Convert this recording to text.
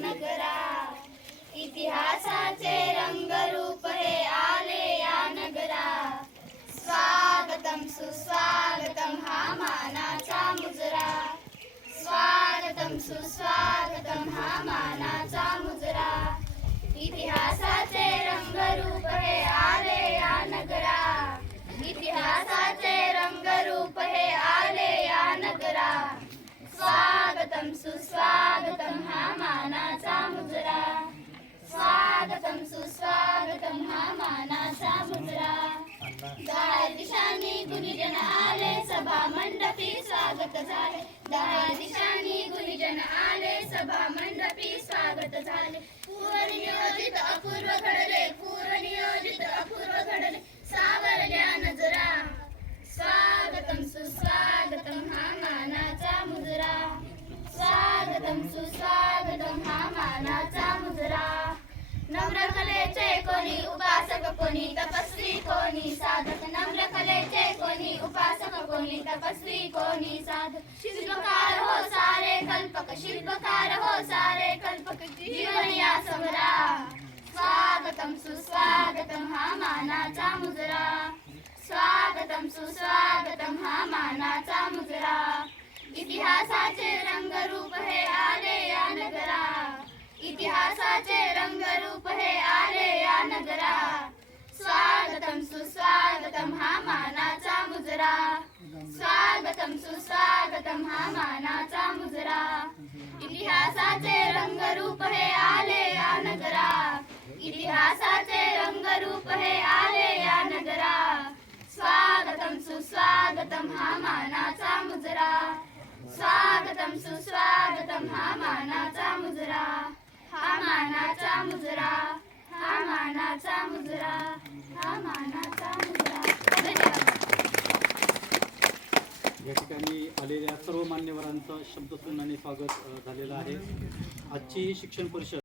नगरा इतिहासाचे रंगरूप हे आले या नगरा. स्वागतम सुस्वागतम हा मानाचा मुजरा. स्वागतम सुस्वागतम हा माना स्वागतम सुस्वागतम हा मानाचा मुजरा दहा दिशांनी गुरुजन आले सभा मंडपी स्वागत झाले. दहा दिशांनी गुरुजन आले सभा मंडपी स्वागत झाले. पूर्व नियोजित अपूर्व घडले पूर्व नियोजित अपूर्व घडले. सावरल्या नजरा स्वागतम सुस्वागतम हा मानाचा मुजरा स्वागतम सुस्वागतम हा मानाचा मुजरा नम्र कलेचे कोणी उपासक कोणी तपस्वी कोणी साधक. नम्र कलेचे कोणी उपासक कोणी तपस्वी कोणी साधक. शिल्पकार हो सारे कल्पक शिल्पकार हो सारे कल्पक जीवन या समरा. स्वागतम सुस्वागतम हा मानाचा मुजरा. स्वागतम सुस्वागतम हा मानाचा मुजरा. इतिहासाचे रंगरूप हे आले या सुस्वागतम हा मानाचा मुजरा. स्वागतम सुस्वागतम हा मानाचा मुजरा. इतिहासाचे रंगरूप हे आले या नगरा. इतिहासाचे रंगरूप हे आले या नगरा. स्वागतम सुस्वागतम हा मानाचा मुजरा. स्वागतम सुस्वागतम हा मानाचा मुजरा. हा मानाचा मुजरा. हा मानाचा मुजरा. हा माना मुजरा धन्यवाद या ठिकाणी आलेल्या सर्व मान्यवरांचं शब्दसुमनाने स्वागत झालेलं आहे. आजची शिक्षण परिषद